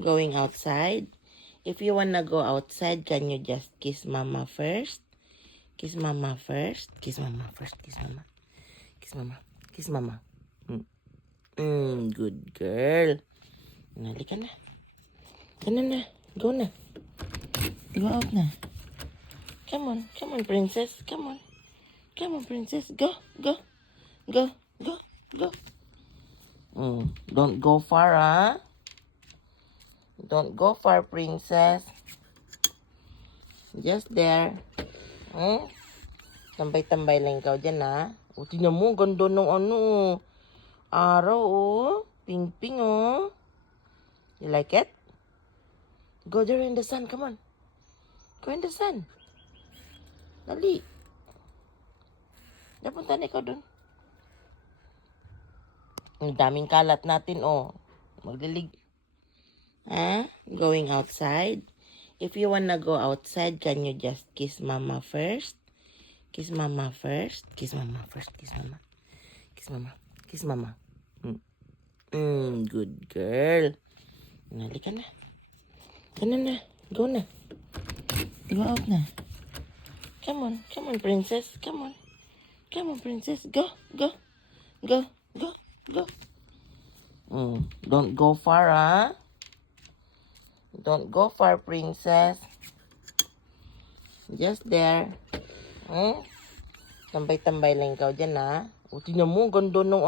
Going outside. If you wanna go outside, can you just kiss mama first? Kiss mama first. Kiss mama first. Kiss mama. Kiss mama. Kiss mama. Good girl. Halika na. Ano na. Go na. Go out na. Come on. Come on, princess. Come on. Come on, princess. Go. Go. Go. Go. Go. Don't go far, ah. Don't go far, princess. Just there. Tambay-tambay lang ikaw dyan, ha. O, tingnan mo, ganda ng araw, oh. Ping-ping, oh. You like it? Go there in the sun, come on. Go in the sun. Dali. Napunta na ikaw dun. Ang daming kalat natin, oh. Maglilig. Going outside. If you wanna go outside, can you just kiss mama first? Kiss mama first. Kiss mama first. Kiss mama. Kiss mama. Kiss mama. Good girl. Halika na. Ano na. Go na. Go out na. Come on. Come on, princess. Come on. Come on, princess. Go. Go. Go. Go. Go. Don't go far, ah. Don't go far, princess. Just there. Tambay-tambay lang ikaw dyan, ha. O, tingnan mo, ganda ng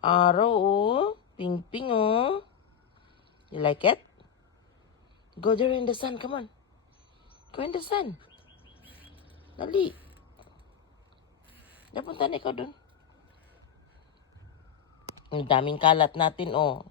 araw, oh. Ping-ping, oh. You like it? Go there in the sun, come on. Go in the sun. Dali. Napunta na ikaw dun. Ang daming kalat natin, oh.